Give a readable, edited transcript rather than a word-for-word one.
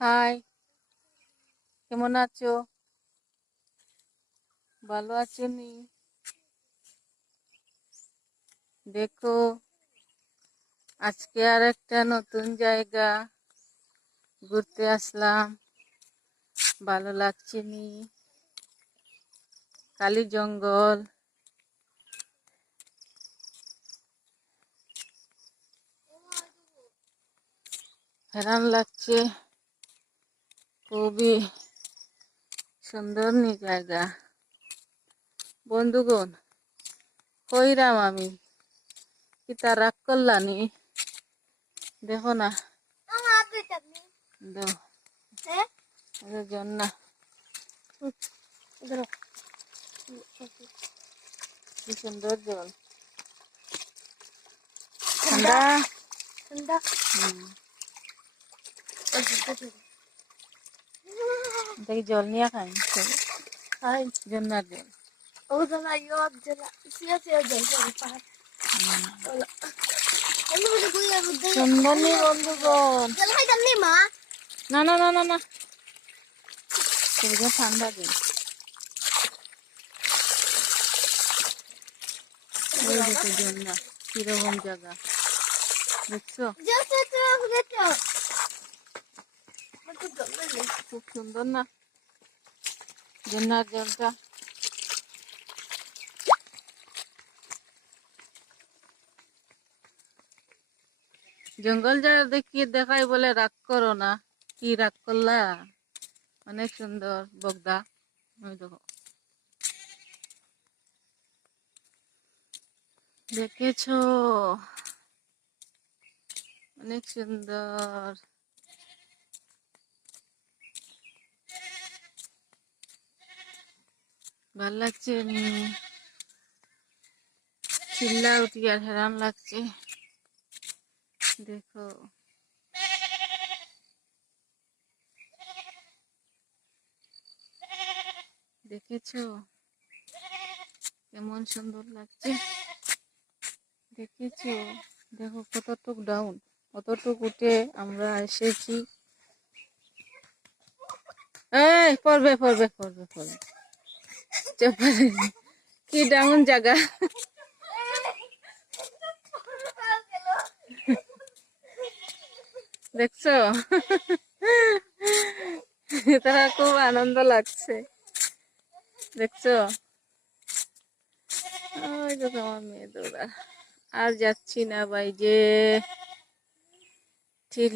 High, কেমন আছো? ভালো আছো নি? দেখো, আজকে আর একটা নতুন জায়গা ঘুরতে আসলাম। ভালো লাগছে নি? খালি জঙ্গল। হেরান লাগছে। খুবই সুন্দর নি জায়গা। বন্ধুগণ, কইরাম আমি কি তা রাগ করলানি? দেখো না, জন্য কি সুন্দর জল, ঠান্ডা। দেখি জল নিয়ে খাই, জন্নার জল। সুন্দর নি বন্ধুগণ? না না না না না, ঠান্ডা দিন। ওই দেখো জন্না, কিরকম জায়গা দেখছো? খুব সুন্দর না জন্নার জলটা? জঙ্গল জায়গা দেখিয়ে দেখাই বলে রাগ করো না। কি রাগ করলা? অনেক সুন্দর বগদা। ওই দেখো, দেখেছো? অনেক সুন্দর। ভাল লাগছে নি? চিল্লা উঠি আর হেরান লাগছে। দেখো, দেখেছো কেমন সুন্দর লাগছে? দেখেছো? দেখো কতটুক ডাউন, কতটুক উঠে আমরা এসেছি। এই পড়বে পড়বে পড়বে পড়বে, কি ডাউন জায়গা। দেখছো? তারা খুব আনন্দ লাগছে, দেখছো? ওই তো তোমার মেয়ে দৌড়া। আর যাচ্ছি না ভাই যে।